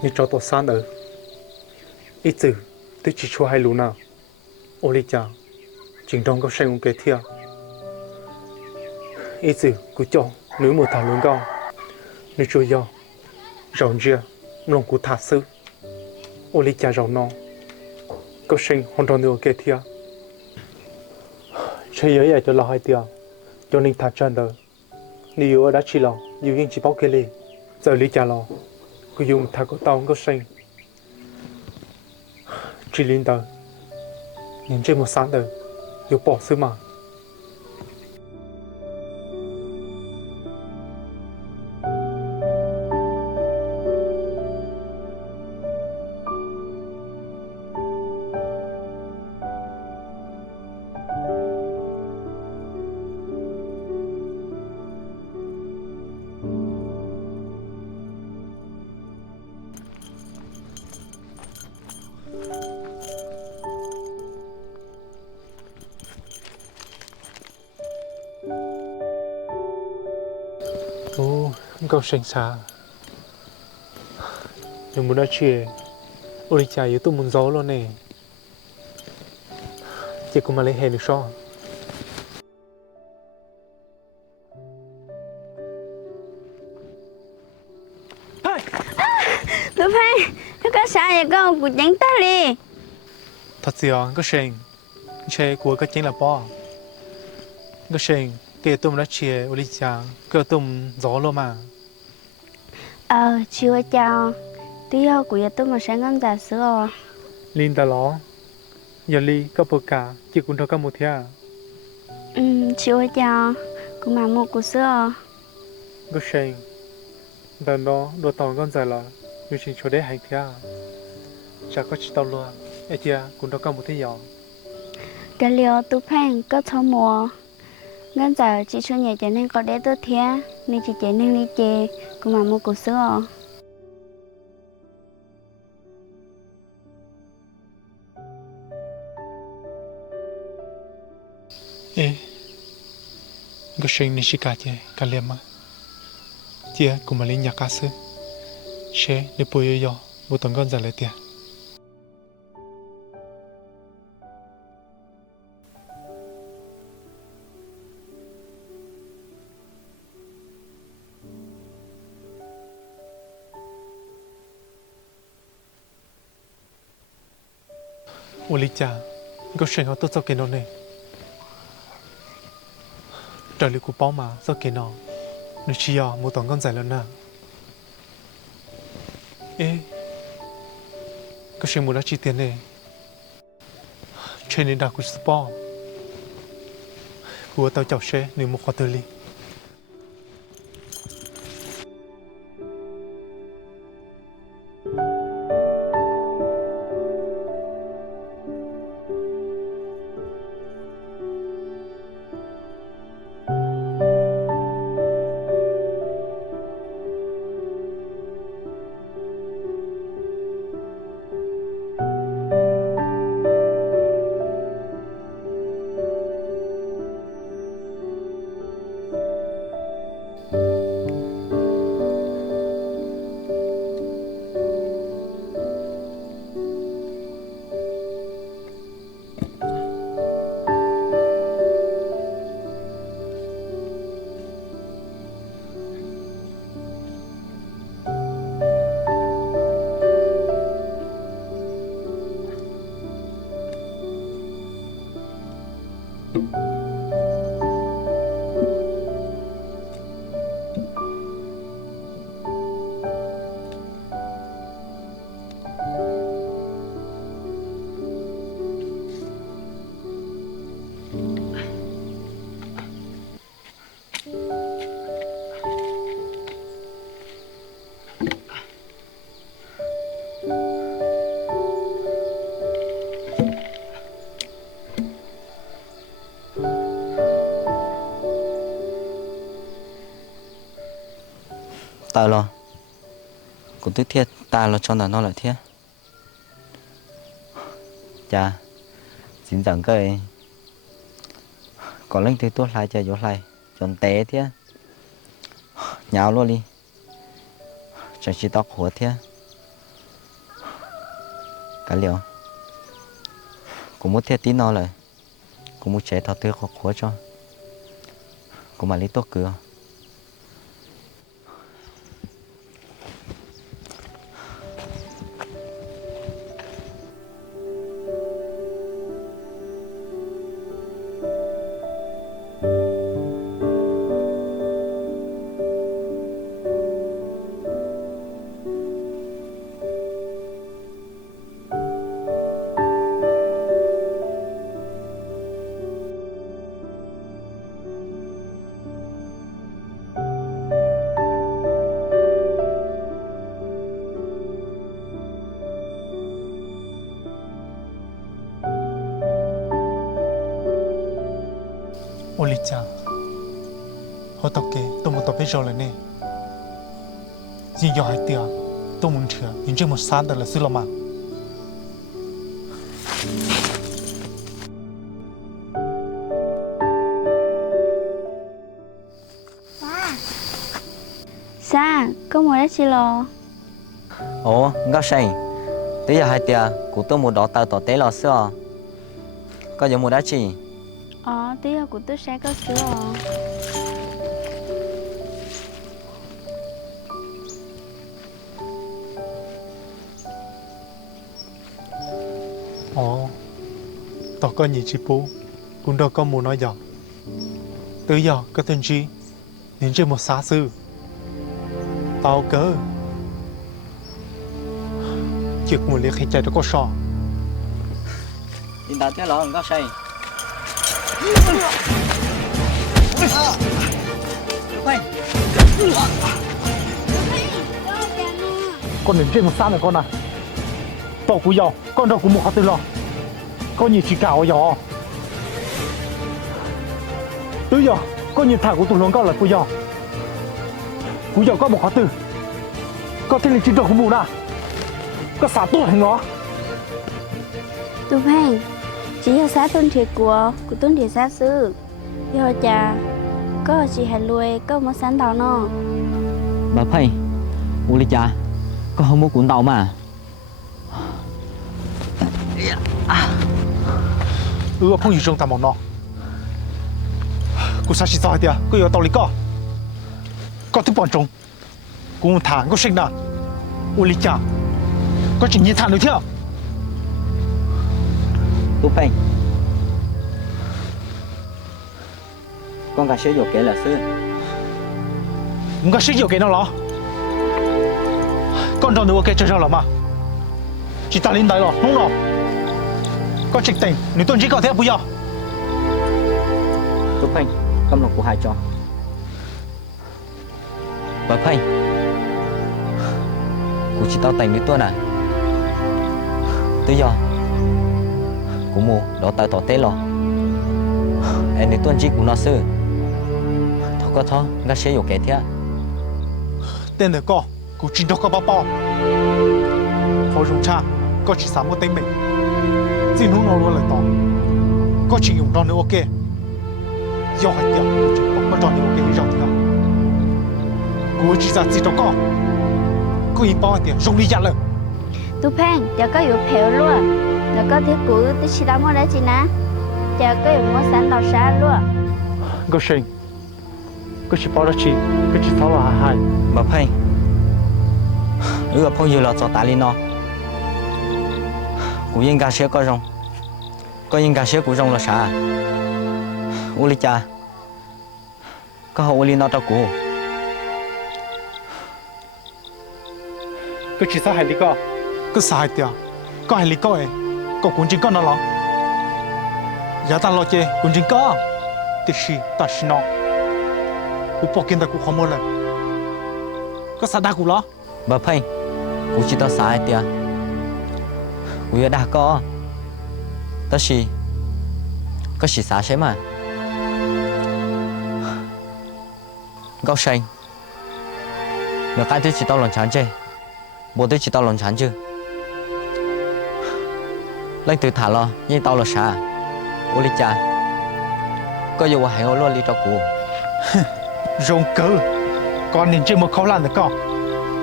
你找到三儿，一直对chỉ cho hai lũ nào, ô lý cha, chính trong các sinh kế thiệt,一直cứ cho nếu một thằng lớn cao, nếu chưa do, rộng rìa, lòng cứ thả sư, ô lý cha rộng non, các sinh hoàn toàn đều kế thiệt, chơi ấy cho là hai tiệt, cho nên thả chân đời, nếu ở đã chỉ lo, yêu những chỉ bảo kế lì, giờ lý cha lo. Cứ dùng thà có tao có sinh chỉ linh đời nhìn trên một sáng đời yêu bỏ xứ mà ô có sinh xa nhưng muốn nói chuyện ôi trời yêu tôi muốn gió luôn nè chỉ cũng mà lấy hè được sao Tôi phải nó có sao vậy con của chẳng ta đi thật sự có sinh chơi của cái chính là bỏ có sinh cái tôi nói chuyện ôi trời cái tôi gió luôn mà chưa chào tuy yêu của tôi mà sáng ngắm giả sữa linh ta lo giờ ly có bờ cả chỉ cũng đâu có một thia chưa chào cũng mà một của sữa có sinh đàn đó đua tàu con dài là như chính chỗ đấy hành thia chả có chỉ tàu luôn ấy chia cũng đâu có một thia cái liều tôi phải có thâu mùa ngắm giả chỉ cho nhà cho nên có để tôi thia nên chỉ nên đi chè cũng mà một của sữa ê có sinh nên chỉ cả chè cả liềm mà chia cũng mà lên nhà cá sấu xe để bồi yo một tuần con dài lại tiền ôi lý cha có sinh họ tốt sao cái nó này trời lũ của bao mà sao cái nó nó chỉ yo một tuần con dài lần nào ê có sinh một đã chi tiền này trên nền đảo của sport của tàu chảo xe nếu một khoa tư li tao lo cũng tức thiết ta lo cho nó là thiết cha xin rằng cái có lên thì tốt lại cha vô lại chọn té thiết nhào luôn đi chẳng chỉ tóc hùa thiết cả liệu cũng muốn thiết tí nó lại cũng muốn chạy thao tư khó khóa cho cũng mà lấy tốt cửa ôi lịch cha họ tao kể tôi muốn tao biết rồi là nè nhưng giờ hai tia tôi muốn chữa nhưng chưa một sáng đó là xưa mà Sa có mua đã chi lo ồ ngao say tới giờ hai tia của tôi một đó tao tỏ tế lò xưa có giống một đá chỉ tí giờ của tôi sẽ có sữa ồ tao có nhiều chị bố cũng đâu có muốn nói giờ tới giờ có tên chi nên chưa một xa sư tao cỡ việc một liệt hay chạy nó có sọ nhìn ta thế lò ngao say con đến trên một xa này con à tao cũng giàu con đâu cũng một khó tên lo có nhiều chị cào giàu tới giờ có nhiều thằng của tụi nó cao là của giàu có một khó tư có thể là chỉ được không bù nào có xả tốt hay nó tôi phèn chỉ là xã tuân thiệt của tuân thiệt xã sư giờ cha có chị hãy lui có một sáng tàu nó bà phây u lý cha có không muốn cuốn tàu mà không gì trong tầm một nó cô sao chỉ sao thế cô yêu tao lý có thứ bọn chúng cô thằng có sinh nào u lý cha có chỉ nhìn thằng được chưa tu phanh con gà sẽ dụ kể là xưa không có sử dụng cái nào đó con tròn được ok chơi sao lắm mà chỉ ta lên đấy rồi không rồi có trịch tình nếu tôi chỉ có thế bây giờ tu phanh câm lòng của hai cho bà phanh cô chỉ tao tình với tôi nè tới giờ của mù đó tại tỏ tế lo em nếu tôi chỉ của nó xưa thôi có thôi gà sẽ dụ kể thế tên được co cũng chỉ đâu có bao bao phó dùng cha có chỉ sáng một tên mình xin hướng nó luôn lại to có chỉ dùng đó nữa ok do hai tiếng cũng chỉ có con tròn nữa ok rồi thì cô chỉ ra chỉ đâu có ít bao tiền dùng đi chặtเลย tôi phèn giờ có vụ phèo luôn giờ có thiết của tôi chỉ tao mua đã chị nè giờ có vụ mua sáng tàu xa luôn có sinh có chỉ bao đó chỉ có chỉ sáu là hai bà phanh ưa phong như là cho ta lên nó cũng yên gà sẽ có rong có yên gà sẽ của rong là啥u lý cha có hậu u lý nó cho cụ có chỉ sáu hai lý có sáu hai tiếng có hai lý ấy có cũng chỉ có nó lo giờ ta lo chơi cũng chỉ có thì ta nó cũng bỏ kiến ta cũng không mua lại có sao đa cũng lo bà phanh cũng chỉ tao sai tia cũng đã có đó là có gì xả mà gạo xanh Nếu cái thứ chỉ tao lòng chán chơi, bố thứ chỉ tao lòng chán chứ. Lấy từ thả lo, nhưng tao là sao? Ô lý cha, có yêu hay ô lo lý cho cô. Rồng cơ, con nên chơi một khâu lan được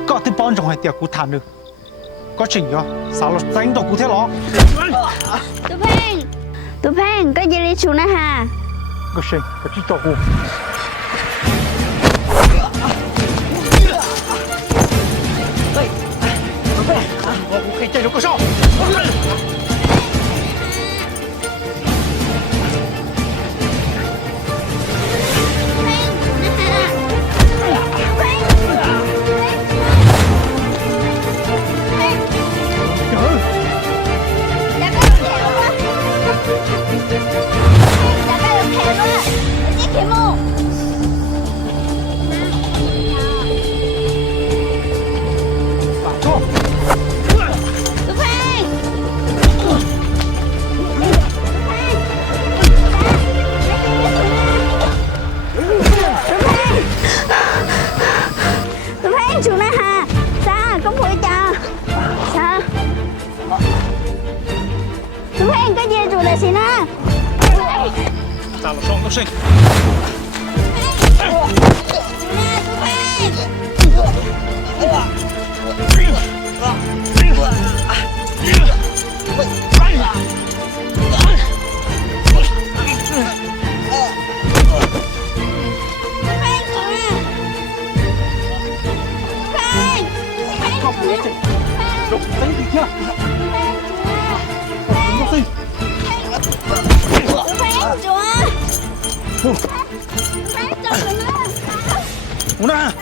có thứ bọn trong hai tiệc cú thảm được. Có chỉnh nhá, sao nó đánh到cú thế đó? Tụi Phan, có gì đi xuống nè hà? Có chỉnh, có chỉ cho cô.我可以见着个少。Xuống nè hà, sao có mũi chà, sao? Tụi Phan, cái gì chủ đề gì nè?咋了，双个谁？ 我呢？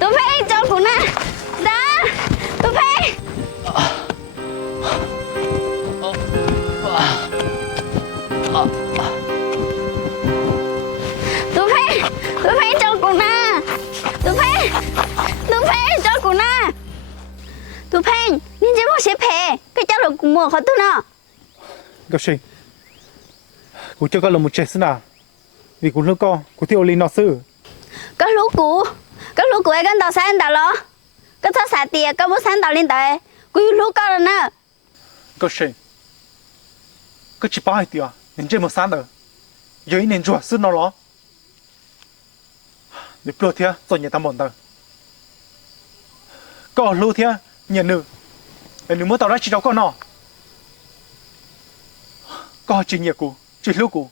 Tụi Phan cho cô nè, ra, Tụi Phan. Tụi Phan cho cô nè, Tụi Phan cho cô nè. Tụi Phan, nhìn thấy một xếp hè, cái cháu được cùng mua khó thứ nào? Cái gì? Cô chưa có là một trẻ sinh à? Vì cô lúc cô thiếu lý nó sư. Cái lúc của em gần tàu sáng tàu lo, cái thằng xả tiền, cái bố sáng tàu lên tàu, cô lúc có rồi nè. Cái gì? Cái chỉ bao nhiêu à? Nên chơi một sáng rồi. Giờ nên chùa sư nó lo. Để pro thia, rồi nhà ta mòn tờ. Có lưu thia, nhà nữ. Để nữ mới tàu ra chỉ cho con nó. Có chỉ nhà cô, chỉ lưu cô.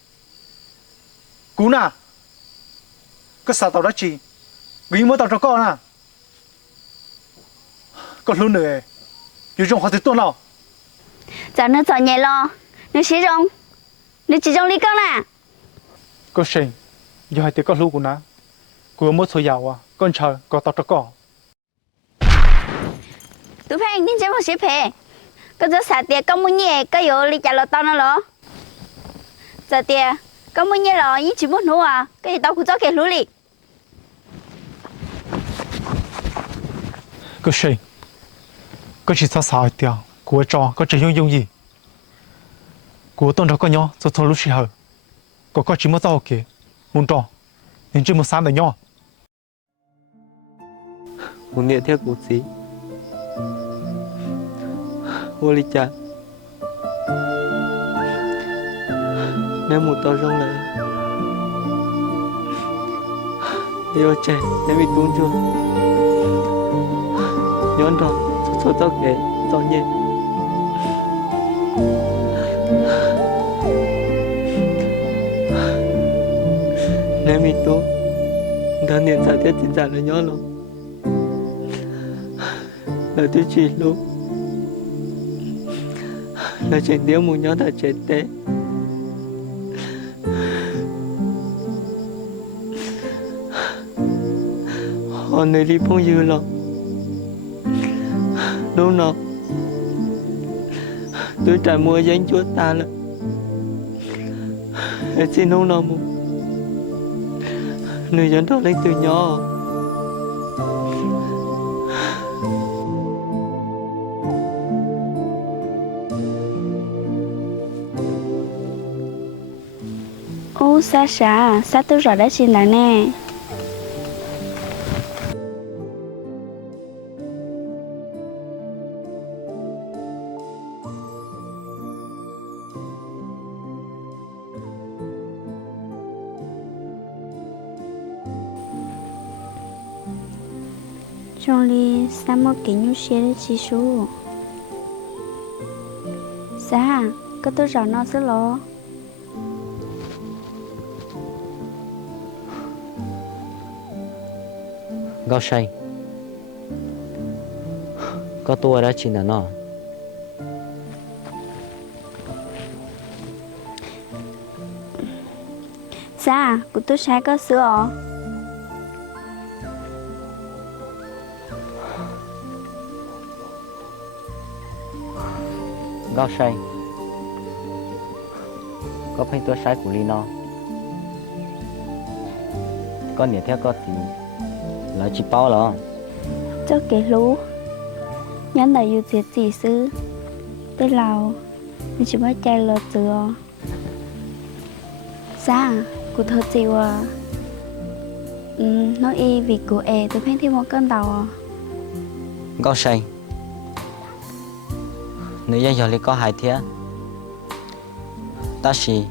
Cô nà. Cái sao tàu ra chỉ. Vì mới tàu cho con à. Con lưu nữa. Dù trong họ thì tuôn nào. Giờ nó chọn nhẹ lo, nó chỉ trong lý con à. Có sinh, giờ hai tiếng con lưu của nó. Cô mới số giàu à, con chờ, có tao cho con. Tụi Phan nhìn thấy một xếp hè, cái giờ xả tiền có muốn nhẹ, cái yếu lý trả lời tao nó lo. Giờ tiền, có muốn nhẹ lo, nhưng chỉ muốn nuôi à, cái gì tao cũng cho kẻ lũ lì. Có sinh, có chỉ sao sao tiếng, cô cho, có chỉ dùng gì. Cô tôn cho con nhỏ, cho thằng lúc xí hở. Có chỉ muốn tao kì, muốn cho, nên chỉ muốn sáng được nhỏ. Muốn nghĩa theo cuộc gì? Ô lý cha, nếu một tao rong lại, yêu trẻ, nếu bị tuôn chưa, nhón rồi, số tao kể, rõ nhẹ. Nếu mình tốt đó niệm giả thiết chính giả là nhỏ lắm là tôi chỉ lúc là chuyện tiếng một nhỏ thật chết tế họ nơi đi phong dư lắm đúng không tôi trả mua danh chúa ta là xin không nào một người dân đó lên từ nhỏ Ô xa tôi rõ đã xin lại nè. Trong ly sao mà kỹ nhu xe để chi số xa có tôi rõ nó sẽ lo Gao say có tôi đã chỉ là nó xa của tôi sai có sữa Gao say có phải tôi sai của Ly nó con nhớ theo con thì là chỉ bao là cho kể lú nhắn là yêu thiệt gì xứ tới lào mình chỉ mới chạy lọt giữa xa của thơ chịu à nói y vì của tôi phải thêm một cơn đầu à Gao say nếu như giờ Ly có hai thế ta chỉ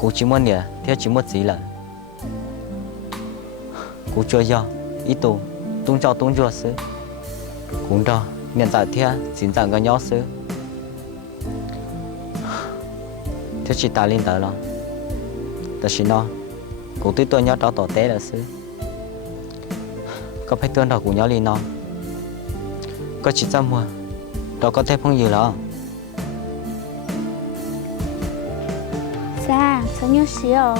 cũng chỉ muốn nhớ theo chỉ một gì là cũng chưa do ít tù tung cho sư cũng đó nhận giải theo chính dạng cái nhỏ sư theo chỉ ta lên tới lo ta chỉ nó cũng tới tôi nhớ đó tỏ té là sư có phải tuân đầu của nhỏ lên nó có chỉ ra mua đó có thể phong gì lo xa sao như xíu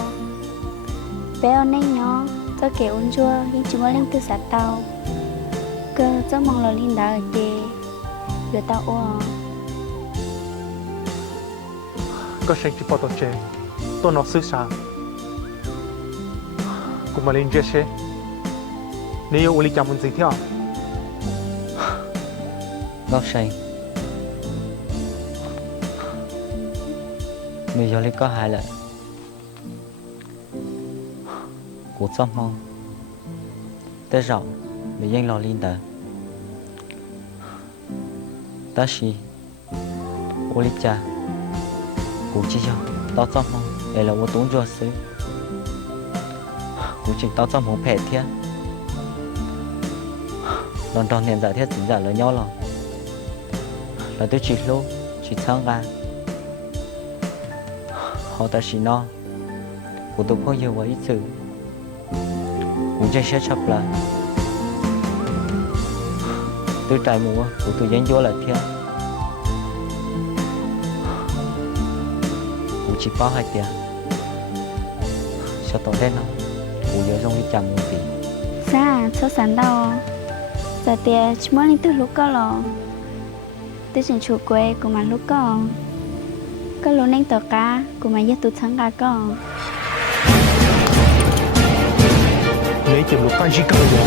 béo nên nhỏ cho kể ôn chua nhưng chỉ mới lên từ sát tàu cơ cho mong là linh đá ở kề rồi tao ô có sinh chỉ bỏ tổ chế tôi nó xứ xa cũng mà lên chơi xe nếu ô li chạm muốn gì theo Gao say nếu giờ Ly có hai lần của gió mong tới rộng để danh lò linh tờ ta chỉ ô li cha cũng chỉ cho tao gió mong để là ô tốn cho xứ cũng chỉ tao gió mong phê thiết đòn đòn hiện giả thiết chính giả là nhau lò là tôi chỉ lô chỉ sáng ra họ ta chỉ no của tôi có nhiều ít sự cũng chơi sẽ chấp là tôi trải mùa của tôi danh vô là thiên cũng chỉ có hai tiền sao tao đến nó cũng nhớ trong đi chăm một tí xa số sản đâu giờ tiền chỉ mới lên từ lúc có lò tôi chỉ chủ quê của mà lúc có lúc nên tờ cá của mà giúp tôi thắng cá có lấy chịu lúc cái gì cơ rồi